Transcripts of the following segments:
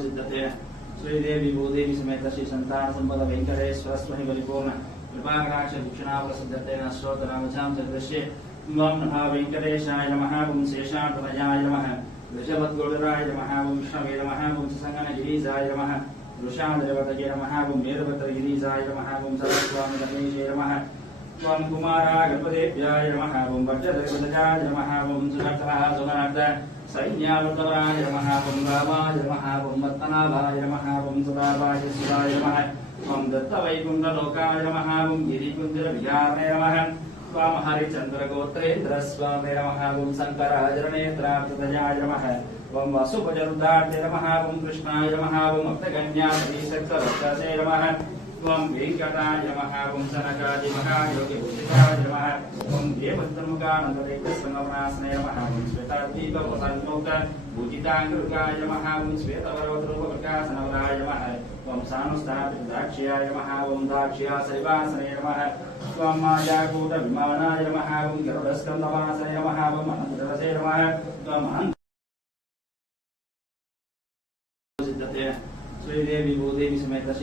సిద్ధతేన శ్రీదేవి భూదేవి సమేత శ్రీ సంతాన సంపద వెంకటేశ్వర స్వహి బలిపోమ కృపాకటాక్ష దక్షిణాపుర సిద్ధతేన శ్రోతనామచాం చదృశ్యే ఓం నమః వెంకటేశాయ నమః ఓం శేషాంతమయాయ నమః వృషభద్గోడరాయ నమః ఓం విష్ణవే నమః ఓం సంగన గిరీజాయ నమః వృషాంధరవతయే నమః ఓం మేరుభద్ర గిరీజాయ నమః ఓం సర్వస్వామి గణేశాయ నమః కుమారా గణపతేభ్యాయ నమః ఓం వజ్రదేవతజాయ నమః ఓం సునర్థ సునర్థ సంజ్ఞావృతరాయ నమ ఓం రామాయ నమ ఓం రత్నాభాయ నమ ఓం సురాభాయ సురాయ నమ ఓం దత్తవైకుంఠలోకాయ నమ ఓం గిరికుంజర విహారే నమ స్వామహరిచంద్రగోత్రేంద్ర స్వామి నమ ఓం శంకరాజరణేత్రాజాయ నమ ఓం వసుపజరుదార్థ నమ ఓం కృష్ణాయ నమ ఓం అప్తగన్యాసే నమ ओम वेङ्कटाय नमः ओम सनकादिमहायोगिभूषिताय नमः ओम देवन्तमुखानन्ददैत्यस्वङ्गमनासने नमः ओम श्वेतादीपवसन्मुक्त भूजिताङ्गृगाय नमः ओम श्वेतवरोद्रूपप्रकाशनवराय नमः ओम सानुस्थापितदाक्ष्याय नमः ओम दाक्ष्यासरिवासने नमः त्वं मायाकूटविमानाय नमः ओम गरुडस्कन्दवासने नमः ओम अनन्तरसे नमः त्वम्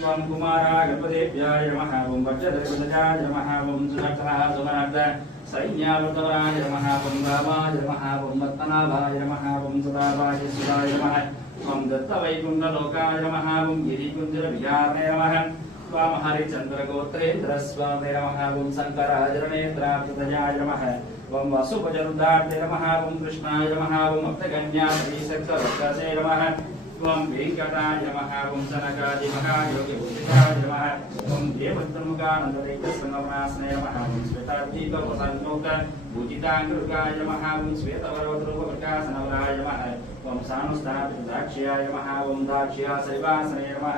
ओम कुमारा गणपतेभ्याय नमः ओम वज्रधर्मजाय नमः ओम सुनर्तः सुनर्त सैन्यावृतवराय नमः ओम रामाय नमः ओम मत्तनाभाय नमः ओम सदाभाय सुदाय नमः ओम दत्तवैकुण्ठलोकाय नमः ओम गिरिकुञ्जरविहारे नमः त्वां हरिचन्द्रगोत्रेन्द्रस्वामे नमः ओम शङ्कराजरणेन्द्राकृतजाय नमः ओम वसुपजरुदार्थे नमः ओम कृष्णाय नमः ओम अप्तगण्यासरीसक्तवक्षसे नमः त्वं वेङ्कटाय नमः ॐ सनकाय नमः। नमः ॐ देवद्रमुखानन्ददैत्यसङ्गमनास्नय नमः। ॐ श्वेताद्वीपवसन्मुक्त भूजिताङ्गृकाय नमः। ॐ श्वेतवरवद्रूपप्रकाशनवराय नमः। ॐ सानुस्थापितदाक्ष्याय नमः। ॐ दाक्ष्यासरिवासने नमः।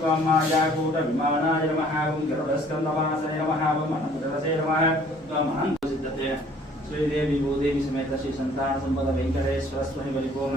त्वं मायाकूटविमानाय नमः। ॐ गरुडस्कन्दवासने नमः। ॐ अनन्तरसे नमः। त्वम् सिद्धते श्रीदेवी, भूदेवी समेत श्री संतान संपद वेंकटेश्वर स्वामी बलिपूर्ण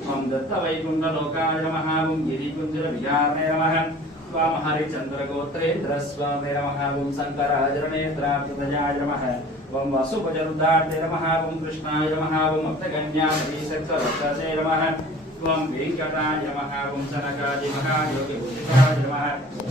ओम दत्तवैकुण्ठलोकाय नमः ओम गिरिकुञ्जरविहारे नमः स्वाम हरिचंद्रगोत्रे द्रस्वामे नमः ओम शङ्कराजरणेन्द्राकृतजाय नमः ओम वसुपजरुदार्थे नमः ओम कृष्णाय नमः ओम अप्तगण्यासरीसक्तवक्षसे नमः। ओम वेङ्कटाय नमः ओम सनकादिमहायोगिभूषिताय नमः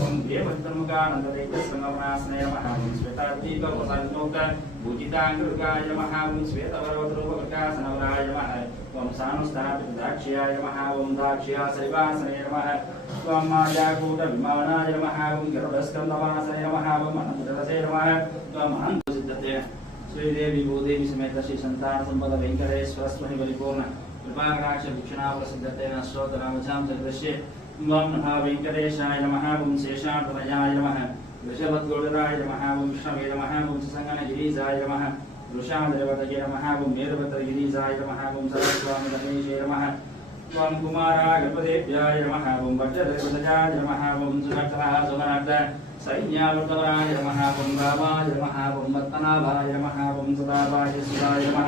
ओम देवन्तमुखानन्ददैत्यस्वङ्गमनासने नमः ओम श्वेतादीपवसन्मुक्त भूजिताङ्गृगाय नमः ओम श्वेतवरोद्रूपप्रकाशनवराय नमः ओम सानुस्थापितदाक्ष्याय नमः ओम दाक्ष्यासरिवासने नमः त्वं मायाकूटविमानाय नमः ओम गरुडस्कन्दवासने नमः ओम अनन्तरसे नमः त्वम् अनन्तसिद्धते श्रीदेवी भूदेवी समेत श्री संतान संपद वेंकटेश्वर स्वामी परिपूर्ण కృపాకటాక్ష భిక్షుణావసిద్ధతేన శ్రోతరామజాం చదృశ్యే ఓం నమ వెంకటేశాయ నమ ఓం శేషాంతమయాయ నమ వృషభద్గోడరాయ నమ ఓం విష్ణవే నమ ఓం సంగనగిరీజాయ నమ వృషాంధ్రవతయే నమ ఓం మేరభద్రగిరీజాయ నమ ఓం సరస్వామి రమేశే నమ ఓం కుమారాగపదేభ్యాయ నమ ఓం వజ్రదేవతజాయ నమ ఓం సునర్తన సుమనర్త రామాయ నమ ఓం రత్నాభాయ సదాభాయ సురాయ నమ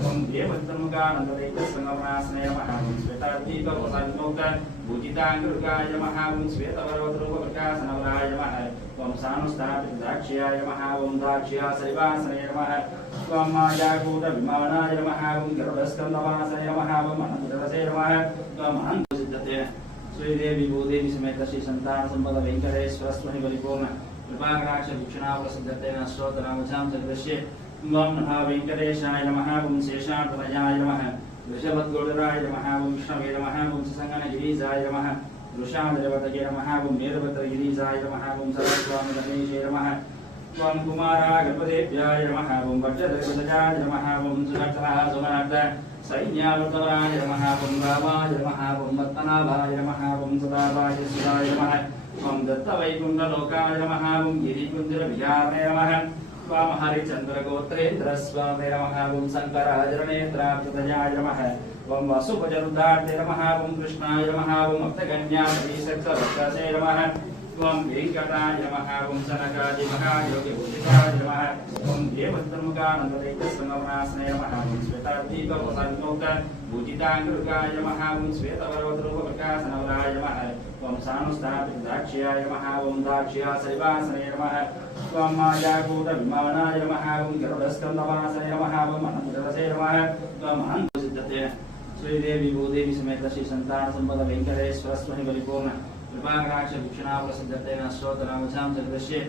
ओम देवन्तमुखानन्ददैत्यस्वङ्गमनासने नमः ओम श्वेतादीपवसन्मुक्त भूजिताङ्गृगाय नमः ओम श्वेतवरोद्रूपप्रकाशनवराय नमः ओम सानुस्थापितदाक्ष्याय नमः ओम दाक्ष्यासरिवासने नमः त्वं मायाकूटविमानाय नमः ओम गरुडस्कन्दवासने नमः ओम अनन्तरसे नमः त्वम् अनन्तसिद्धते श्रीदेवी भूदेवी समेत श्री संतान संपद वेंकटेश्वर स्वामी परिपूर्ण कृपाकटाक्ष दक्षिणाप्रसिद्धतेन श्रोतरामचां सदृश्ये ఓం నమః వెంకటేశాయ నమ ఓం శేషాటనయాయ నమః వృషభద్గోడరాయ నమః ఓం విష్ణవే నమ ఓం సంగనగిరీజాయ నమ వృషాదరవతగే నమ ఓం వీరభద్రగిరీజాయ నమ ఓం సరస్వామి రమేశే నమ ఓం కుమారాగపదేవ్యాయ నమ ఓం వజ్రధర్మజాయ నమః ఓం సురక్షణः సుమనార్థ సైన్యావృతవరాయ నమః ఓం రామాయ నమ ఓం మత్తనాభాయ నమః ఓం సదాభాయ సురాయ నమ ఓం దత్తవైకుంఠలోకాయ నమః ఓం గిరికుంజర విహారాయ ఓం హరిచంద్రగోత్రేంద్ర స్వామి నమః ఓం శంకరాజరణేంద్రాప్తయాయ నమః ఓం వసుభజరుదార్థే నమః ఓం కృష్ణాయ నమః ఓం అప్తగణ్యాపతి సత్సవత్సే నమః ఓం వెంకటాయ నమః ఓం నమః ఓం దేవద్రముఖానందైకస్మరణాసనే నమః ఓం శ్వేతాదీపవసన్నోక భూజితాంగురుకాయ నమః ఓం శ్వేతవరవద్రూపప్రకాశనవరాయ నమః ఓం సానుస్థాపితాక్ష్యాయ నమః ఓం దాక్ష్యా నమః ఓం నమః ఓం నమః ఓం అనంతరసే నమః ఓం అనంతసిద్ధతే శ్రీదేవి భూదేవి సమేత శ్రీ సంతాన సంపద వెంకటేశ్వర పరిపూర్ణ కృపాకటాక్ష భూషణాప్రసిద్ధతైన శ్రోతరామచాం జగదశ్యే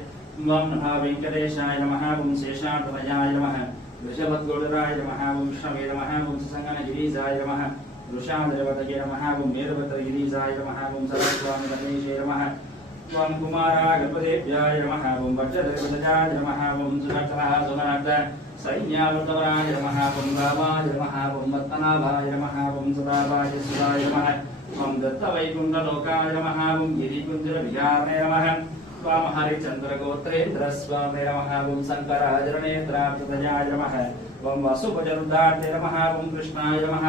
ఓం నమః వెంకటేశాయ నమః ఓం శేషాటనయాయ నమః వృషభద్గోడరాయ నమః ఓం విష్ణవే నమః ఓం సంగనగిరీజాయ నమః వృషాదేవతగే నమః ఓం వీరభద్రగిరీజాయ నమః ఓం సరస్వామి గణేశే నమః ఓం కుమారాగణపదేభ్యాయ నమః ఓం వజ్రధర్మజాయ నమః ఓం సురక్షణः సుమనార్థ సైన్యావృతవరాయ నమః ఓం రామాయ నమః ఓం మత్తనాభాయ నమః ఓం సదాభాయ సురాయ నమః ఓం దత్తవైకుంఠలోకాయ నమః ఓం గిరికుంజర విహారాయ నమః ఓం హరిచంద్రగోత్రేంద్ర స్వామి నమః ఓం శంకరాజరణేంద్రాప్తయాయ నమః ఓం వసుభజరుదార్థే నమః ఓం కృష్ణాయ నమః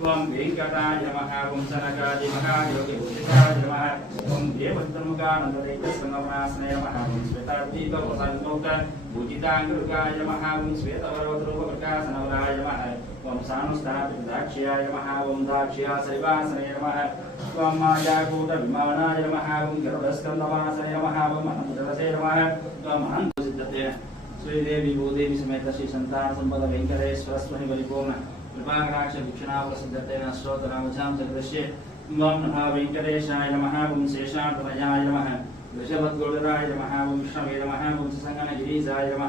ఓం అప్తగణ్యాపతి సత్సవత్సే నమః ఓం వెంకటాయ నమః ఓం సనకాది మహాయోగి భూషితాయ నమః ఓం దేవద్రముఖానందైకస్మరణాసనే నమః ఓం శ్వేతాదీపవసన్నోక భూజితాంగురుకాయ నమః ఓం శ్వేతవరవద్రూపప్రకాశనవరాయ నమః ఓం సానుస్థాపితాక్ష్యాయ నమః ఓం దాక్ష్యా శైవాసనే నమః ఓం మాయాకూట విమానాయ నమః ఓం గరుడస్కందవాసనే నమః ఓం అనంతరసే సిద్ధతైన ఓం అనంతసిద్ధతే జగదశ్యే ఓం నమః వెంకటేశాయ నమః ఓం శేషాటనయాయ నమః వృషభద్గోడరాయ నమ ఓం విష్ణవే నమః ఓం సంగనగిరీజాయ నమ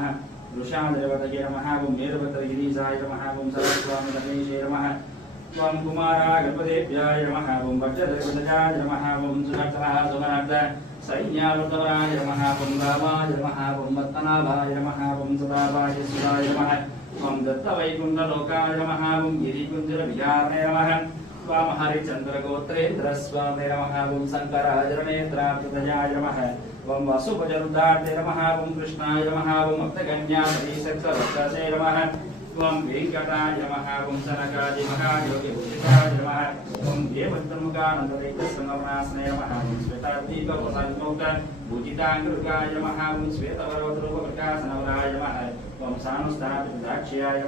వృషాదేవతగే నమః ఓం వీరభద్రగిరీజాయ నమః ఓం సరస్వామి గణేశే నమః ఓం కుమారాగణపదేభ్యాయ నమః ఓం వజ్రధర్మజాయ ఓం ఓం రామాయ నమః ఓం మత్తనాభాయ ఓం సదాభాయ సురాయ నమః ఓం దత్తవైకుంఠలోకాయ నమః ఓం గిరికుంజర విహారాయ నమః ఓం హరిచంద్రగోత్రేంద్ర స్వామి నమః ఓం శంకరాజరణేంద్రాప్తయాయ నమః ఓం వసుభజరుదార్థే నమః ఓం కృష్ణాయ నమః. ఓం అప్తగణ్యాపతి సత్సవత్సే నమః. ఓం వెంకటాయ నమః. ఓం సనకాది మహాయోగి భూషితాయ నమః. ఓం దేవద్రముఖానందైకస్మరణాసనే నమః. ఓం శ్వేతాదీపవసన్నోక భూజితాంగురుకాయ నమః. ఓం శ్వేతవరవద్రూపప్రకాశనవరాయ నమః. ఓం సానుస్థాపితాక్ష్యాయ